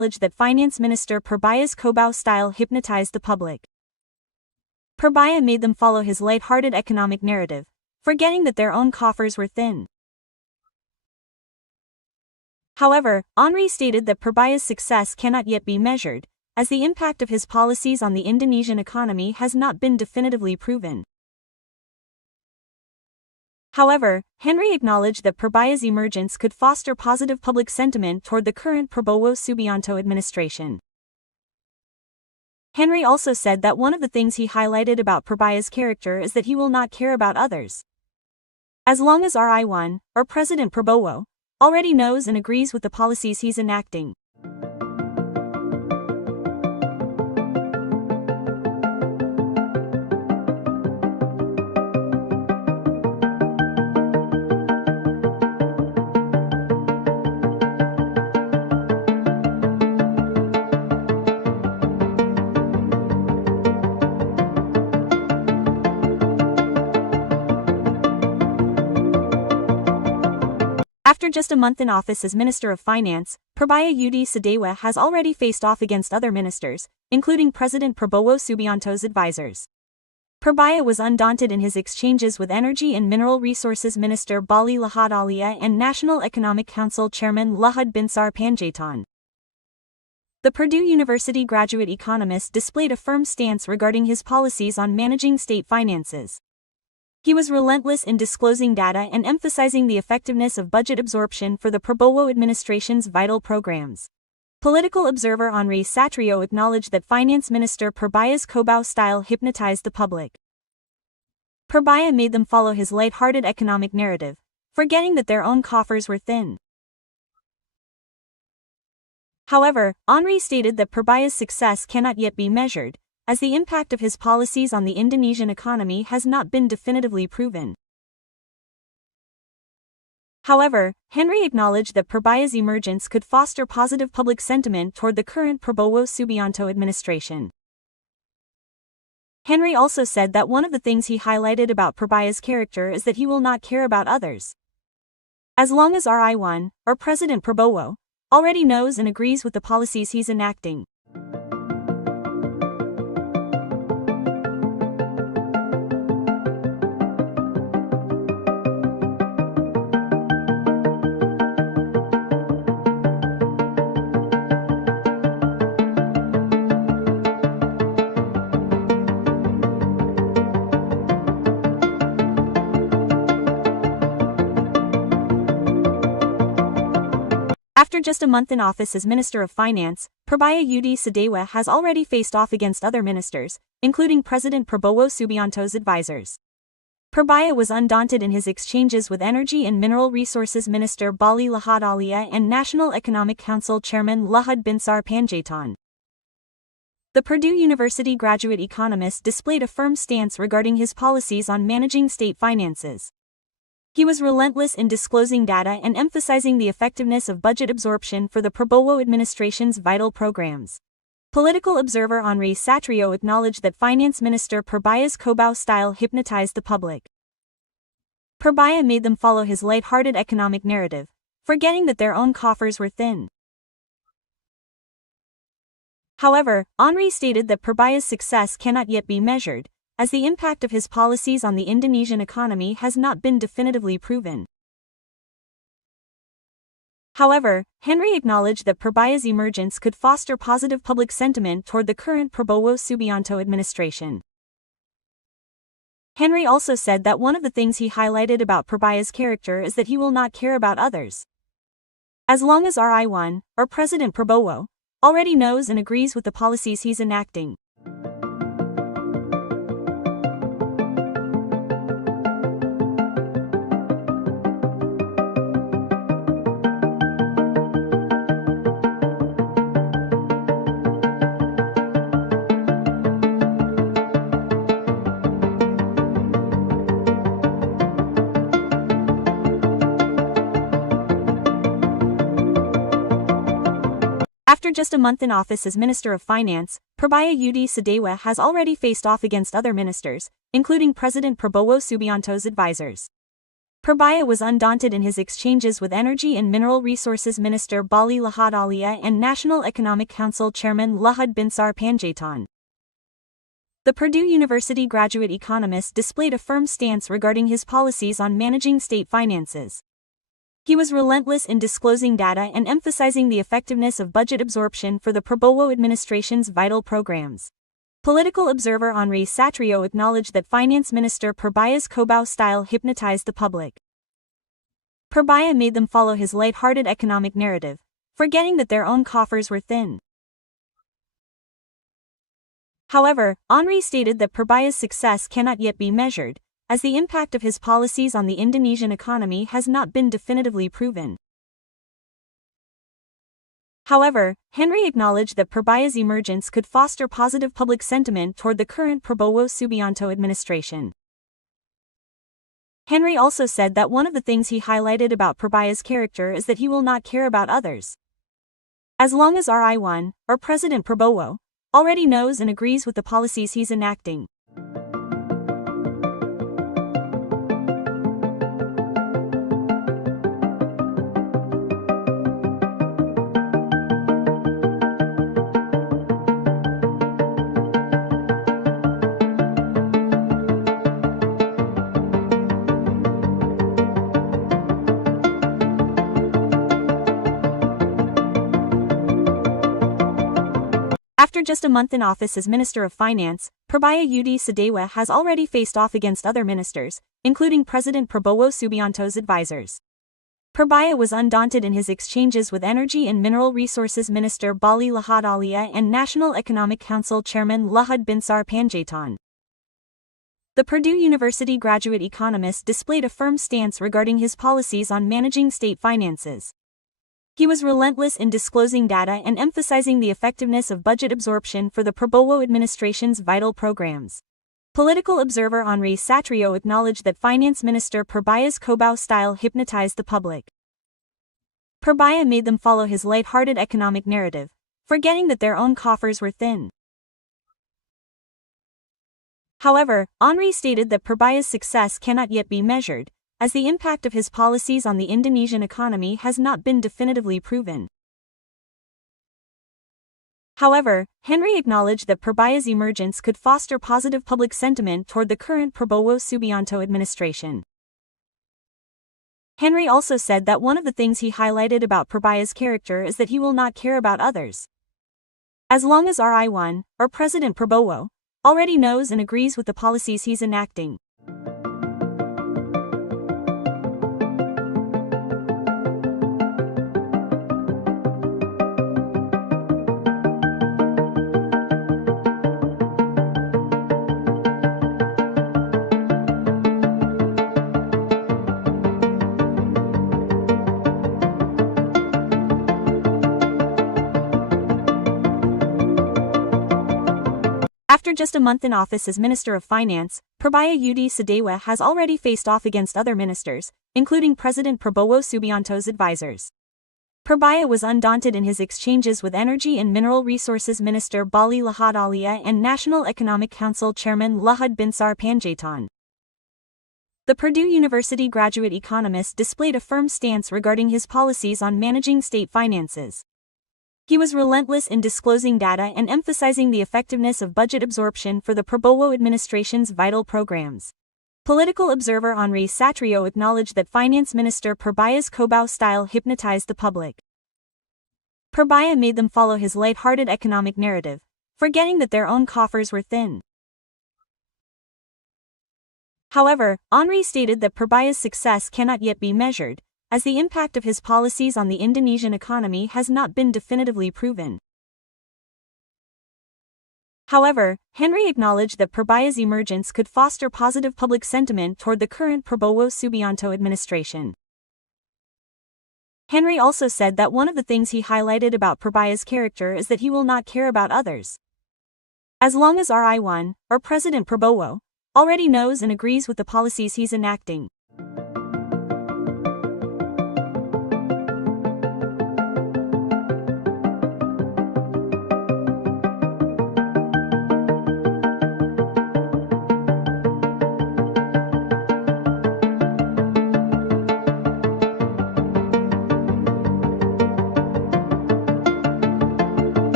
that Finance Minister Purbaya's Kobau style hypnotized the public. Purbaya made them follow his light-hearted economic narrative, forgetting that their own coffers were thin. However, Henry stated that Purbaya's success cannot yet be measured, as the impact of his policies on the Indonesian economy has not been definitively proven. However, Henry acknowledged that Purbaya's emergence could foster positive public sentiment toward the current Prabowo Subianto administration. Henry also said that one of the things he highlighted about Purbaya's character is that he will not care about others. As long as RI1, or President Prabowo, already knows and agrees with the policies he's enacting. After just a month in office as Minister of Finance, Purbaya Yudhi Sadewa has already faced off against other ministers, including President Prabowo Subianto's advisors. Purbaya was undaunted in his exchanges with Energy and Mineral Resources Minister Bali Lahadalia and National Economic Council Chairman Luhut Bahlil. The Purdue University graduate economist displayed a firm stance regarding his policies on managing state finances. He was relentless in disclosing data and emphasizing the effectiveness of budget absorption for the Prabowo administration's vital programs. Political observer Henri Satrio acknowledged that Finance Minister Purbaya's Kobau style hypnotized the public. Purbaya made them follow his light-hearted economic narrative, forgetting that their own coffers were thin. However, Henri stated that Purbaya's success cannot yet be measured, as the impact of his policies on the Indonesian economy has not been definitively proven. However, Henry acknowledged that Purbaya's emergence could foster positive public sentiment toward the current Prabowo Subianto administration. Henry also said that one of the things he highlighted about Purbaya's character is that he will not care about others. As long as RI1, or President Prabowo, already knows and agrees with the policies he's enacting. After just a month in office as Minister of Finance, Purbaya Yudhi Sadewa has already faced off against other ministers, including President Prabowo Subianto's advisors. Purbaya was undaunted in his exchanges with Energy and Mineral Resources Minister Bali Lahadalia and National Economic Council Chairman Luhut Bahlil. The Purdue University graduate economist displayed a firm stance regarding his policies on managing state finances. He was relentless in disclosing data and emphasizing the effectiveness of budget absorption for the Prabowo administration's vital programs. Political observer Henri Satrio acknowledged that Finance Minister Purbaya's Kobau style hypnotized the public. Purbaya made them follow his light-hearted economic narrative, forgetting that their own coffers were thin. However, Henri stated that Purbaya's success cannot yet be measured, as the impact of his policies on the Indonesian economy has not been definitively proven. However, Henry acknowledged that Purbaya's emergence could foster positive public sentiment toward the current Prabowo Subianto administration. Henry also said that one of the things he highlighted about Purbaya's character is that he will not care about others. As long as RI1, or President Prabowo, already knows and agrees with the policies he's enacting. After just a month in office as Minister of Finance, Purbaya Yudhi Sadewa has already faced off against other ministers, including President Prabowo Subianto's advisors. Purbaya was undaunted in his exchanges with Energy and Mineral Resources Minister Lahadalia and National Economic Council Chairman Luhut Bahlil. The Purdue University graduate economist displayed a firm stance regarding his policies on managing state finances. He was relentless in disclosing data and emphasizing the effectiveness of budget absorption for the Prabowo administration's vital programs. Political observer Henri Satrio acknowledged that Finance Minister Purbaya's Kobao style hypnotized the public. Purbaya made them follow his light-hearted economic narrative, forgetting that their own coffers were thin. However, Henri stated that Purbaya's success cannot yet be measured, as the impact of his policies on the Indonesian economy has not been definitively proven. However, Henry acknowledged that Purbaya's emergence could foster positive public sentiment toward the current Prabowo Subianto administration. Henry also said that one of the things he highlighted about Purbaya's character is that he will not care about others. As long as RI1, or President Prabowo, already knows and agrees with the policies he's enacting. After just a month in office as Minister of Finance, Purbaya Yudhi Sadewa has already faced off against other ministers, including President Prabowo Subianto's advisors. Purbaya was undaunted in his exchanges with Energy and Mineral Resources Minister Lahadalia and National Economic Council Chairman Luhut Bahlil. The Purdue University graduate economist displayed a firm stance regarding his policies on managing state finances. He was relentless in disclosing data and emphasizing the effectiveness of budget absorption for the Prabowo administration's vital programs. Political observer Henri Satrio acknowledged that Finance Minister Purbaya's Kobao style hypnotized the public. Purbaya made them follow his light-hearted economic narrative, forgetting that their own coffers were thin. However, Henri stated that Purbaya's success cannot yet be measured, as the impact of his policies on the Indonesian economy has not been definitively proven. However, Henry acknowledged that Purbaya's emergence could foster positive public sentiment toward the current Prabowo Subianto administration. Henry also said that one of the things he highlighted about Purbaya's character is that he will not care about others. As long as RI1, or President Prabowo, already knows and agrees with the policies he's enacting. After just a month in office as Minister of Finance, Purbaya Yudhi Sadewa has already faced off against other ministers, including President Prabowo Subianto's advisors. Purbaya was undaunted in his exchanges with Energy and Mineral Resources Minister Lahadalia and National Economic Council Chairman Luhut Bahlil. The Purdue University graduate economist displayed a firm stance regarding his policies on managing state finances. He was relentless in disclosing data and emphasizing the effectiveness of budget absorption for the Prabowo administration's vital programs. Political observer Henri Satrio acknowledged that Finance Minister Purbaya's Kobao style hypnotized the public. Purbaya made them follow his light-hearted economic narrative, forgetting that their own coffers were thin. However, Henri stated that Purbaya's success cannot yet be measured, as the impact of his policies on the Indonesian economy has not been definitively proven. However, Henry acknowledged that Purbaya's emergence could foster positive public sentiment toward the current Prabowo Subianto administration. Henry also said that one of the things he highlighted about Purbaya's character is that he will not care about others. As long as RI1, or President Prabowo, already knows and agrees with the policies he's enacting.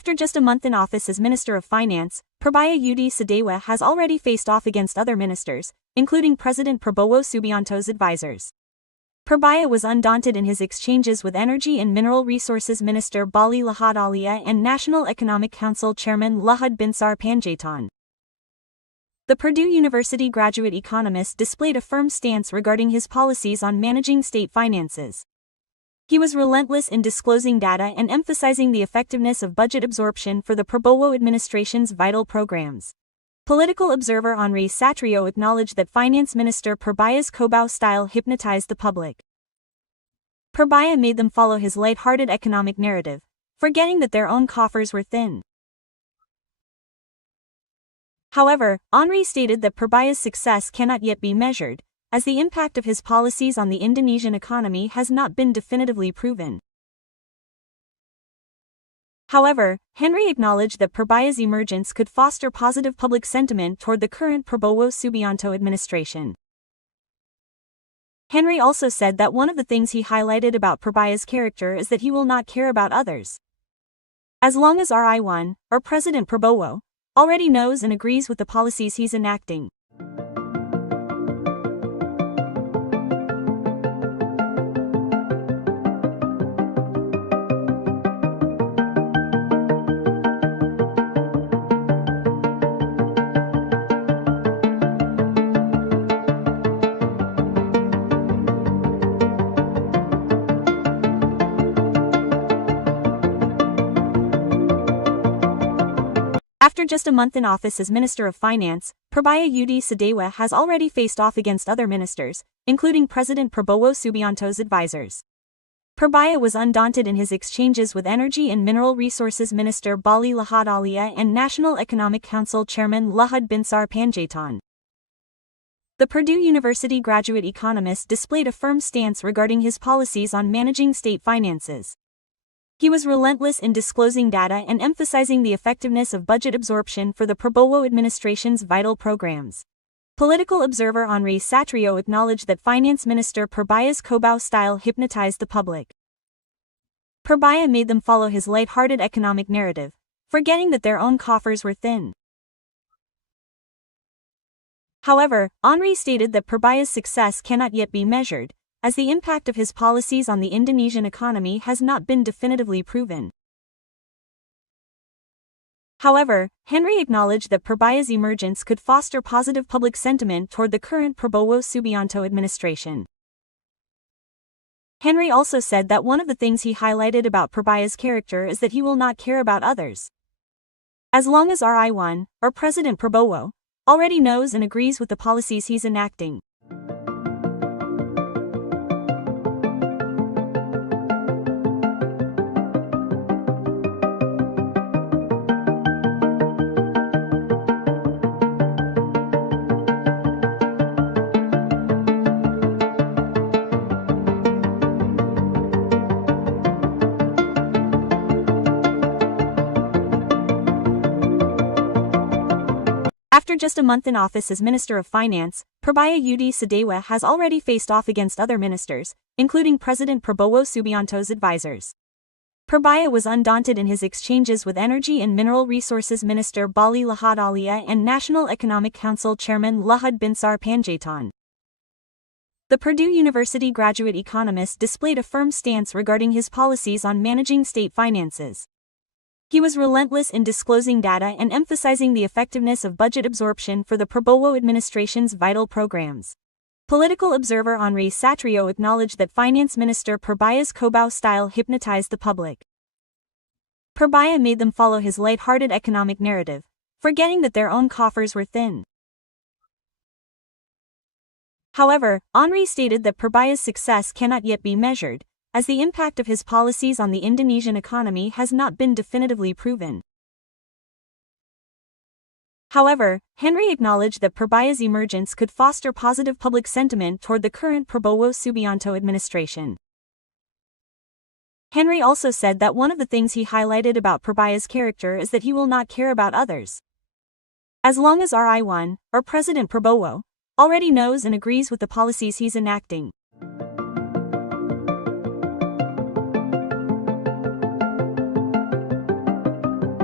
After just a month in office as Minister of Finance, Purbaya Yudhi Sadewa has already faced off against other ministers, including President Prabowo Subianto's advisors. Purbaya was undaunted in his exchanges with Energy and Mineral Resources Minister Bali Lahadalia and National Economic Council Chairman Luhut Bahlil. The Purdue University graduate economist displayed a firm stance regarding his policies on managing state finances. He was relentless in disclosing data and emphasizing the effectiveness of budget absorption for the Prabowo administration's vital programs. Political observer Henri Satrio acknowledged that Finance Minister Purbaya's Cobao style hypnotized the public. Purbaya made them follow his light-hearted economic narrative, forgetting that their own coffers were thin. However, Henri stated that Purbaya's success cannot yet be measured, as the impact of his policies on the Indonesian economy has not been definitively proven. However, Henry acknowledged that Purbaya's emergence could foster positive public sentiment toward the current Prabowo Subianto administration. Henry also said that one of the things he highlighted about Purbaya's character is that he will not care about others. As long as RI1, or President Prabowo, already knows and agrees with the policies he's enacting. After just a month in office as Minister of Finance, Purbaya Yudhi Sadewa has already faced off against other ministers, including President Prabowo Subianto's advisors. Purbaya was undaunted in his exchanges with Energy and Mineral Resources Minister Bali Lahadalia and National Economic Council Chairman Luhut Bahlil. The Purdue University graduate economist displayed a firm stance regarding his policies on managing state finances. He was relentless in disclosing data and emphasizing the effectiveness of budget absorption for the Prabowo administration's vital programs. Political observer Henri Satrio acknowledged that Finance Minister Purbaya's Cobao style hypnotized the public. Purbaya made them follow his light-hearted economic narrative, forgetting that their own coffers were thin. However, Henri stated that Purbaya's success cannot yet be measured, as the impact of his policies on the Indonesian economy has not been definitively proven. However, Henry acknowledged that Purbaya's emergence could foster positive public sentiment toward the current Prabowo Subianto administration. Henry also said that one of the things he highlighted about Purbaya's character is that he will not care about others. As long as RI1, or President Prabowo, already knows and agrees with the policies he's enacting. After just a month in office as Minister of Finance, Purbaya Yudhi Sadewa has already faced off against other ministers, including President Prabowo Subianto's advisors. Purbaya was undaunted in his exchanges with Energy and Mineral Resources Minister Bali Lahadalia and National Economic Council Chairman Luhut Bahlil. The Purdue University graduate economist displayed a firm stance regarding his policies on managing state finances. He was relentless in disclosing data and emphasizing the effectiveness of budget absorption for the Prabowo administration's vital programs. Political observer Henri Satrio acknowledged that Finance Minister Purbaya's Cobao style hypnotized the public. Purbaya made them follow his light-hearted economic narrative, forgetting that their own coffers were thin. However, Henri stated that Purbaya's success cannot yet be measured, as the impact of his policies on the Indonesian economy has not been definitively proven. However, Henry acknowledged that Purbaya's emergence could foster positive public sentiment toward the current Prabowo Subianto administration. Henry also said that one of the things he highlighted about Purbaya's character is that he will not care about others. As long as RI1, or President Prabowo, already knows and agrees with the policies he's enacting.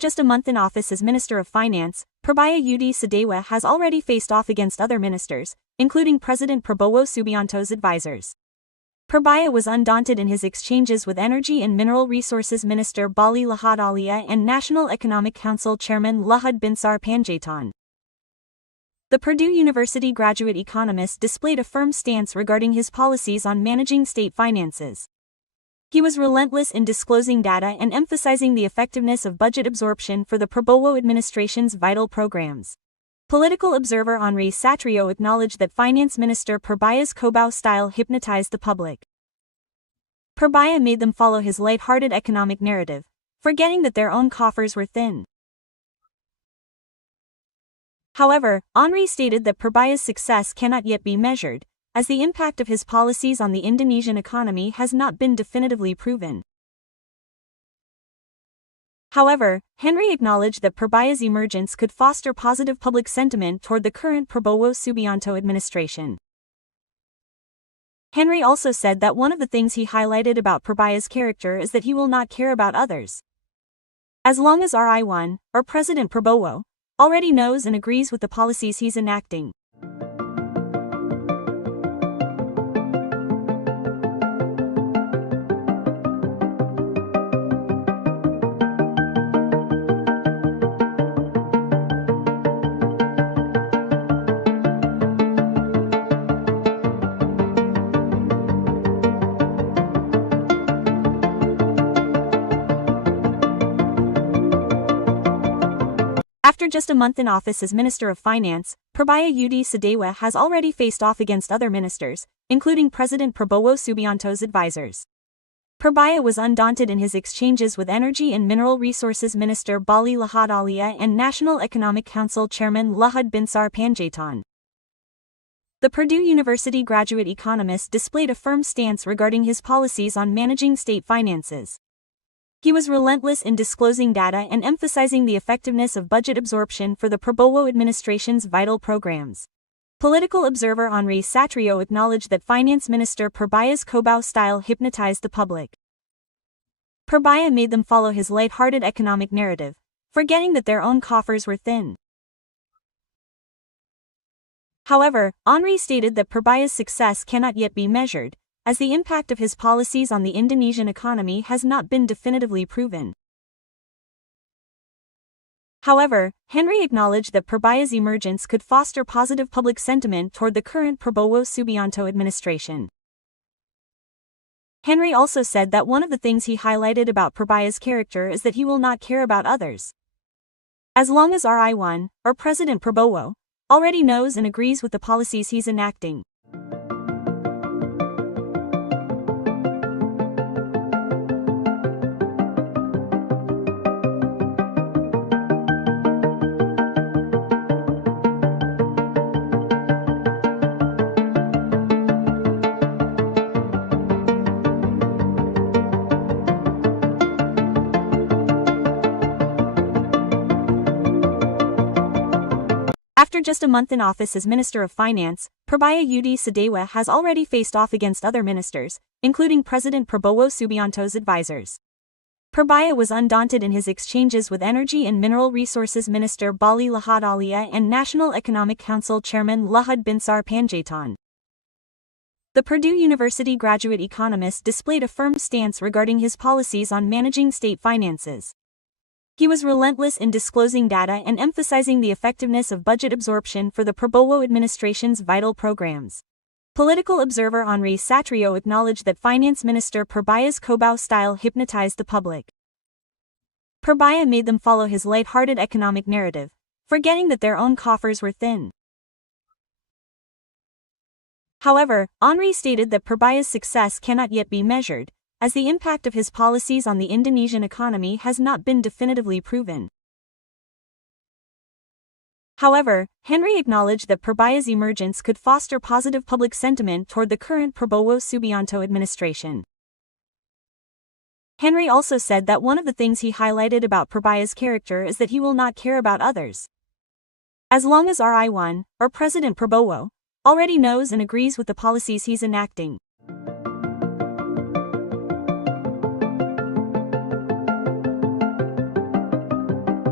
After just a month in office as Minister of Finance, Purbaya Yudhi Sadewa has already faced off against other ministers, including President Prabowo Subianto's advisors. Purbaya was undaunted in his exchanges with Energy and Mineral Resources Minister Lahadalia and National Economic Council Chairman Luhut Bahlil. The Purdue University graduate economist displayed a firm stance regarding his policies on managing state finances. He was relentless in disclosing data and emphasizing the effectiveness of budget absorption for the Prabowo administration's vital programs. Political observer Henri Satrio acknowledged that Finance Minister Purbaya's Kobao style hypnotized the public. Purbaya made them follow his light-hearted economic narrative, forgetting that their own coffers were thin. However, Henri stated that Purbaya's success cannot yet be measured, as the impact of his policies on the Indonesian economy has not been definitively proven. However, Henry acknowledged that Purbaya's emergence could foster positive public sentiment toward the current Prabowo Subianto administration. Henry also said that one of the things he highlighted about Purbaya's character is that he will not care about others. As long as RI1, or President Prabowo, already knows and agrees with the policies he's enacting. After just a month in office as Minister of Finance, Purbaya Yudhi Sadewa has already faced off against other ministers, including President Prabowo Subianto's advisors. Purbaya was undaunted in his exchanges with Energy and Mineral Resources Minister Lahadalia and National Economic Council Chairman Luhut Bahlil. The Purdue University graduate economist displayed a firm stance regarding his policies on managing state finances. He was relentless in disclosing data and emphasizing the effectiveness of budget absorption for the Prabowo administration's vital programs. Political observer Henri Satrio acknowledged that Finance Minister Purbaya's Kobao style hypnotized the public. Purbaya made them follow his light-hearted economic narrative, forgetting that their own coffers were thin. However, Henri stated that Purbaya's success cannot yet be measured, as the impact of his policies on the Indonesian economy has not been definitively proven. However, Henry acknowledged that Purbaya's emergence could foster positive public sentiment toward the current Prabowo Subianto administration. Henry also said that one of the things he highlighted about Purbaya's character is that he will not care about others. As long as RI1, or President Prabowo, already knows and agrees with the policies he's enacting. After just a month in office as Minister of Finance, Purbaya Yudhi Sadewa has already faced off against other ministers, including President Prabowo Subianto's advisors. Purbaya was undaunted in his exchanges with Energy and Mineral Resources Minister Lahadalia and National Economic Council Chairman Luhut Bahlil. The Purdue University graduate economist displayed a firm stance regarding his policies on managing state finances. He was relentless in disclosing data and emphasizing the effectiveness of budget absorption for the Prabowo administration's vital programs. Political observer Henri Satrio acknowledged that Finance Minister Purbaya's Kobao style hypnotized the public. Purbaya made them follow his light-hearted economic narrative, forgetting that their own coffers were thin. However, Henri stated that Purbaya's success cannot yet be measured, as the impact of his policies on the Indonesian economy has not been definitively proven. However, Henry acknowledged that Purbaya's emergence could foster positive public sentiment toward the current Prabowo Subianto administration. Henry also said that one of the things he highlighted about Purbaya's character is that he will not care about others. As long as RI1, or President Prabowo, already knows and agrees with the policies he's enacting.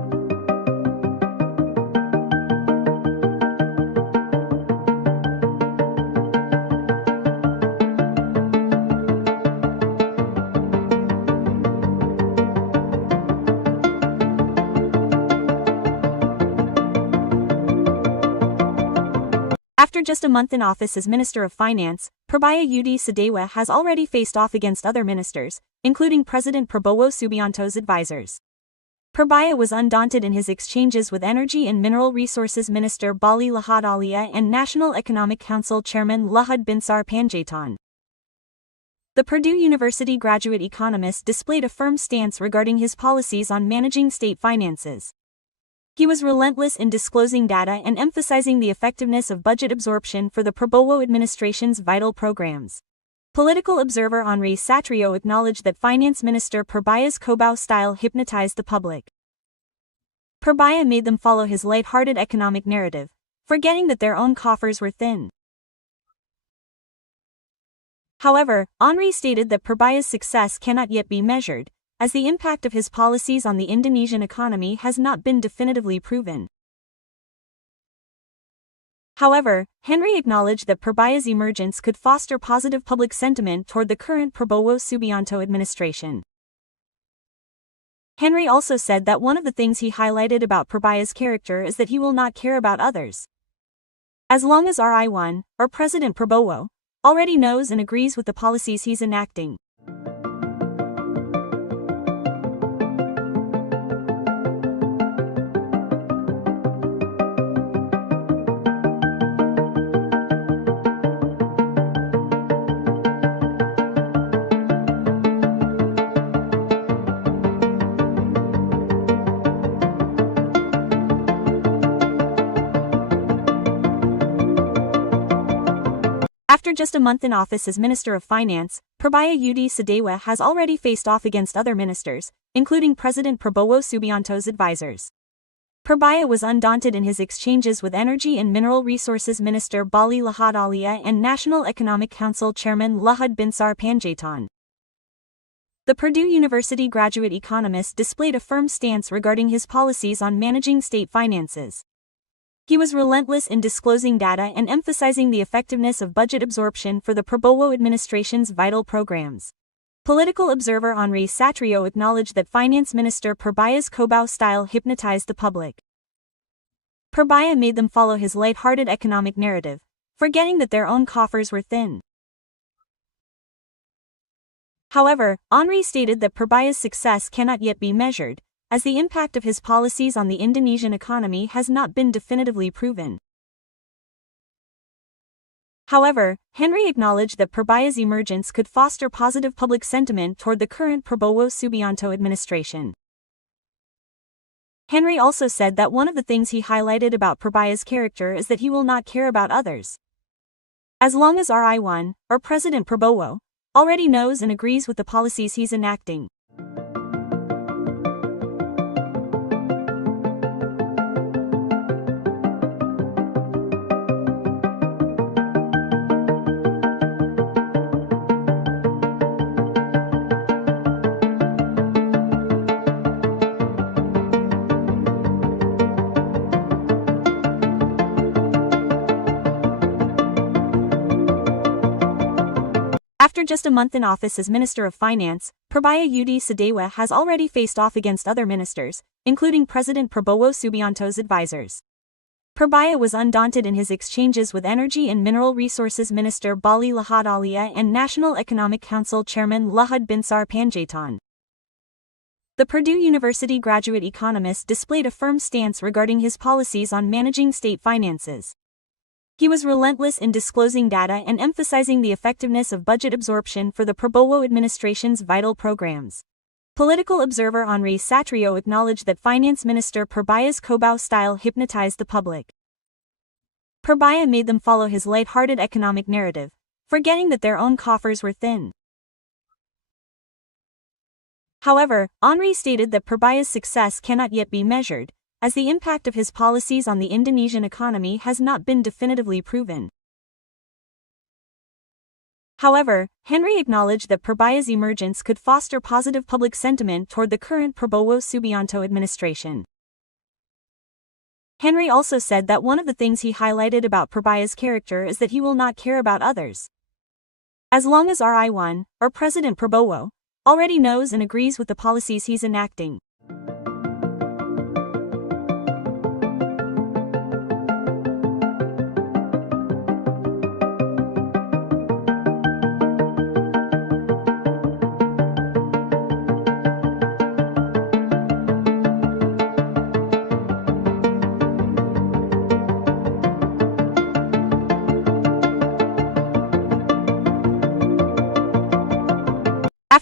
After just a month in office as Minister of Finance, Purbaya Yudhi Sadewa has already faced off against other ministers, including President Prabowo Subianto's advisors. Purbaya was undaunted in his exchanges with Energy and Mineral Resources Minister Bahlil Lahadalia and National Economic Council Chairman Luhut Bahlil. The Purdue University graduate economist displayed a firm stance regarding his policies on managing state finances. He was relentless in disclosing data and emphasizing the effectiveness of budget absorption for the Prabowo administration's vital programs. Political observer Henri Satrio acknowledged that Finance Minister Purbaya's Kobau style hypnotized the public. Purbaya made them follow his light-hearted economic narrative, forgetting that their own coffers were thin. However, Henri stated that Purbaya's success cannot yet be measured, as the impact of his policies on the Indonesian economy has not been definitively proven. However, Henry acknowledged that Purbaya's emergence could foster positive public sentiment toward the current Prabowo Subianto administration. Henry also said that one of the things he highlighted about Purbaya's character is that he will not care about others. As long as RI1, or President Prabowo, already knows and agrees with the policies he's enacting. After just a month in office as Minister of Finance, Purbaya Yudhi Sadewa has already faced off against other ministers, including President Prabowo Subianto's advisors. Purbaya was undaunted in his exchanges with Energy and Mineral Resources Minister Bahlil Lahadalia and National Economic Council Chairman Luhut Bahlil. The Purdue University graduate economist displayed a firm stance regarding his policies on managing state finances. He was relentless in disclosing data and emphasizing the effectiveness of budget absorption for the Prabowo administration's vital programs. Political observer Henri Satrio acknowledged that Finance Minister Purbaya's Kobau style hypnotized the public. Purbaya made them follow his light-hearted economic narrative, forgetting that their own coffers were thin. However, Henri stated that Purbaya's success cannot yet be measured, as the impact of his policies on the Indonesian economy has not been definitively proven. However, Henry acknowledged that Purbaya's emergence could foster positive public sentiment toward the current Prabowo Subianto administration. Henry also said that one of the things he highlighted about Purbaya's character is that he will not care about others. As long as RI1, or President Prabowo, already knows and agrees with the policies he's enacting. After just a month in office as Minister of Finance, Purbaya Yudhi Sadewa has already faced off against other ministers, including President Prabowo Subianto's advisors. Purbaya was undaunted in his exchanges with Energy and Mineral Resources Minister Bahlil Lahadalia and National Economic Council Chairman Luhut Bahlil. The Purdue University graduate economist displayed a firm stance regarding his policies on managing state finances. He was relentless in disclosing data and emphasizing the effectiveness of budget absorption for the Prabowo administration's vital programs. Political observer Henri Satrio acknowledged that Finance Minister Purbaya's Kobau style hypnotized the public. Purbaya made them follow his light-hearted economic narrative, forgetting that their own coffers were thin. However, Henri stated that Purbaya's success cannot yet be measured, as the impact of his policies on the Indonesian economy has not been definitively proven. However, Henry acknowledged that Purbaya's emergence could foster positive public sentiment toward the current Prabowo Subianto administration. Henry also said that one of the things he highlighted about Purbaya's character is that he will not care about others. As long as RI1, or President Prabowo, already knows and agrees with the policies he's enacting.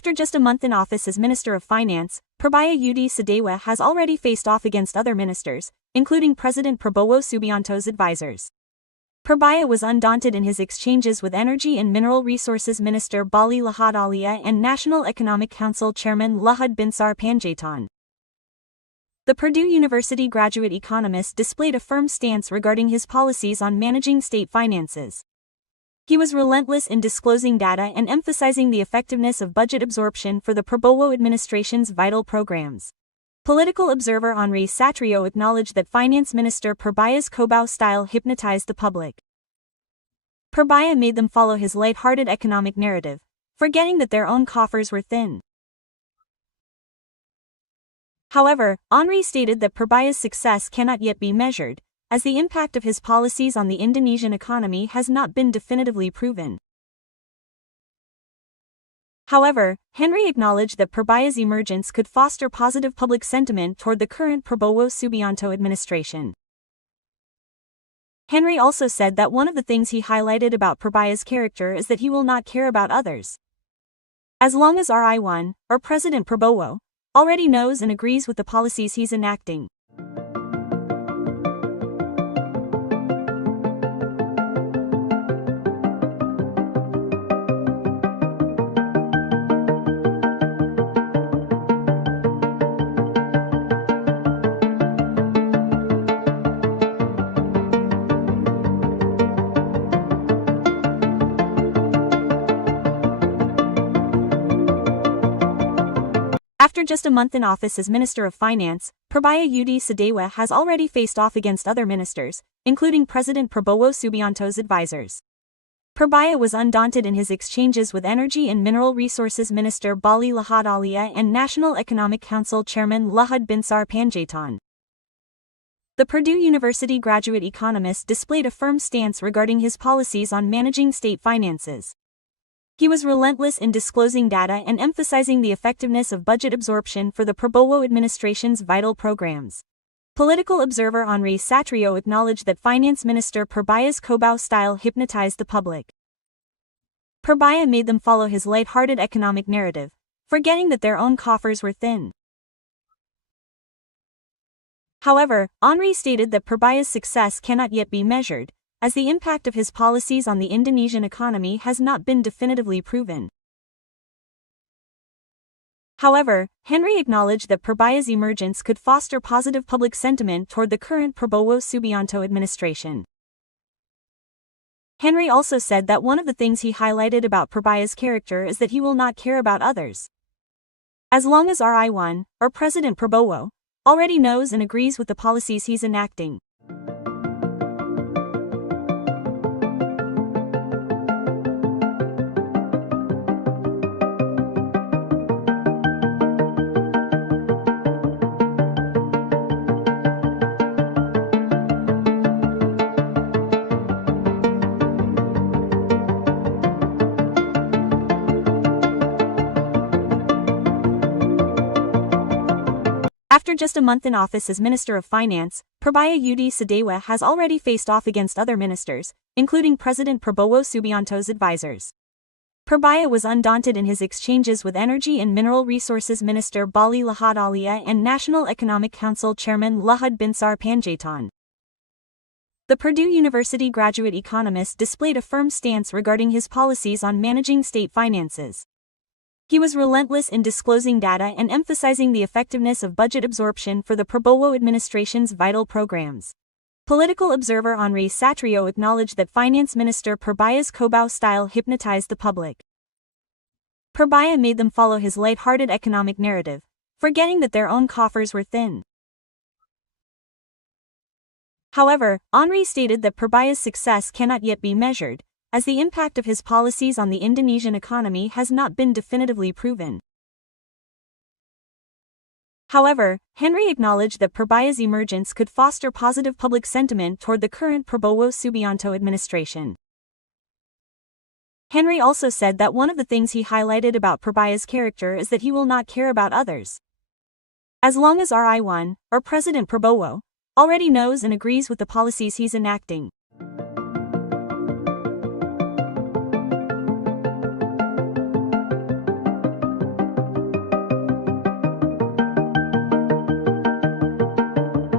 After just a month in office as Minister of Finance, Purbaya Yudhi Sadewa has already faced off against other ministers, including President Prabowo Subianto's advisors. Purbaya was undaunted in his exchanges with Energy and Mineral Resources Minister Bali Lahadalia and National Economic Council Chairman Luhut Bahlil. The Purdue University graduate economist displayed a firm stance regarding his policies on managing state finances. He was relentless in disclosing data and emphasizing the effectiveness of budget absorption for the Prabowo administration's vital programs. Political observer Henri Satrio acknowledged that Finance Minister Purbaya's Kobao style hypnotized the public. Purbaya made them follow his light-hearted economic narrative, forgetting that their own coffers were thin. However, Henri stated that Purbaya's success cannot yet be measured, as the impact of his policies on the Indonesian economy has not been definitively proven. However, Henry acknowledged that Purbaya's emergence could foster positive public sentiment toward the current Prabowo Subianto administration. Henry also said that one of the things he highlighted about Purbaya's character is that he will not care about others. As long as RI1, or President Prabowo, already knows and agrees with the policies he's enacting. After just a month in office as Minister of Finance, Purbaya Yudhi Sadewa has already faced off against other ministers, including President Prabowo Subianto's advisors. Purbaya was undaunted in his exchanges with Energy and Mineral Resources Minister Bali Lahadalia and National Economic Council Chairman Luhut Bahlil. The Purdue University graduate economist displayed a firm stance regarding his policies on managing state finances. He was relentless in disclosing data and emphasizing the effectiveness of budget absorption for the Prabowo administration's vital programs. Political observer Henri Satrio acknowledged that Finance Minister Purbaya's Kobao style hypnotized the public. Purbaya made them follow his light-hearted economic narrative, forgetting that their own coffers were thin. However, Henri stated that Purbaya's success cannot yet be measured, as the impact of his policies on the Indonesian economy has not been definitively proven. However, Henry acknowledged that Purbaya's emergence could foster positive public sentiment toward the current Prabowo Subianto administration. Henry also said that one of the things he highlighted about Purbaya's character is that he will not care about others. As long as RI1, or President Prabowo, already knows and agrees with the policies he's enacting. After just a month in office as Minister of Finance, Purbaya Yudhi Sadewa has already faced off against other ministers, including President Prabowo Subianto's advisors. Purbaya was undaunted in his exchanges with Energy and Mineral Resources Minister Bali Lahadalia and National Economic Council Chairman Luhut Bahlil. The Purdue University graduate economist displayed a firm stance regarding his policies on managing state finances. He was relentless in disclosing data and emphasizing the effectiveness of budget absorption for the Prabowo administration's vital programs. Political observer Henri Satrio acknowledged that Finance Minister Purbaya's Kobao style hypnotized the public. Purbaya made them follow his light-hearted economic narrative, forgetting that their own coffers were thin. However, Henri stated that Purbaya's success cannot yet be measured, as the impact of his policies on the Indonesian economy has not been definitively proven. However, Henry acknowledged that Purbaya's emergence could foster positive public sentiment toward the current Prabowo Subianto administration. Henry also said that one of the things he highlighted about Purbaya's character is that he will not care about others. As long as RI1, or President Prabowo, already knows and agrees with the policies he's enacting.